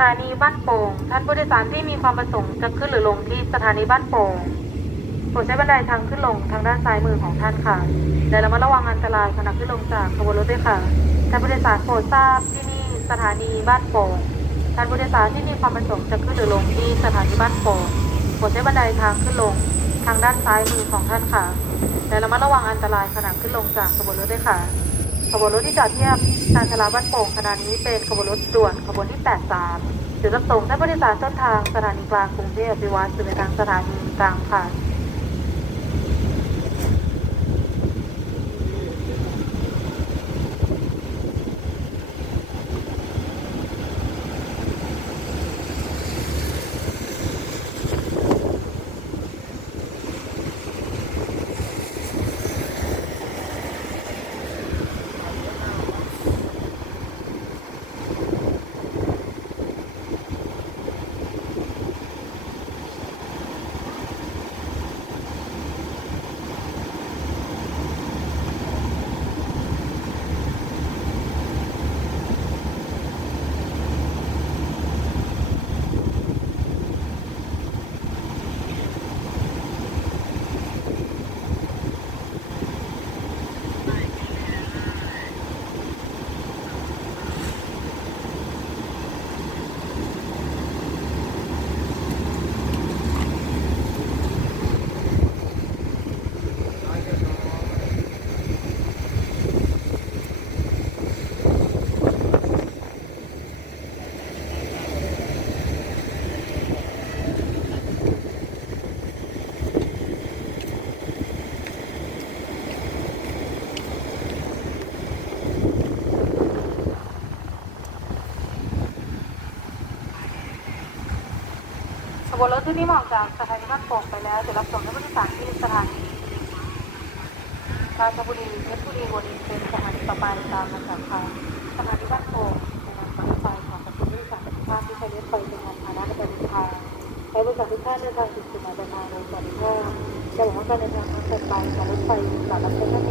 ถานีบ้านโป่ง ท่านผู้โดยสารที่มีความประสงค์จะขึ้นหรือลงที่สถานีบ้านโป่ง โปรดใช้บันไดทางขึ้นลงทางด้านซ้ายมือของท่านค่ะ และระมัดระวังอันตรายขณะขึ้นลงจากขบวนรถด้วยค่ะ ท่านผู้โดยสารโปรดทราบที่นี่สถานีบ้านโป่ง ท่านผู้โดยสารที่มีความประสงค์จะขึ้นหรือลงที่สถานีบ้านโป่ง โปรดใช้บันไดทางขึ้นลงทางด้านซ้ายมือของท่านค่ะ และระมัดระวังอันตรายขณะขึ้นลงจากขบวนรถด้วยค่ะ ขบวนรถที่จอดเทียบทางชลาบ้านโป่งขณะนี้เป็นขบวนรถด่วนขบวนที่ 83จุดรับส่งท่านผู้โดยสารต้นทางสถานีกลางกรุงเทพวิวัฒน์สู่ในทางสถานีกลางค่ะ วนรถที่นี่ออกจากสถานีบ้านโป่งไปแล้วจะรับส่งผู้โดยสารที่สถานีราชบุรีเพชรบุรีวนเป็นสถานีต่อไปตามลำดับค่ะสถานีบ้านโป่งนงานรถไฟขอขอบคุณผู้โดยสารทุกท่านที่ใช้รถไฟเป็นงานพาหนะในการเดินทางใช้บริการทุกท่านเดินทางถึงจุดหมายปลายทางโดยสวัสดิภาพจะหวังว่าการเดินทางครั้งต่อไปของรถไฟจะรับใ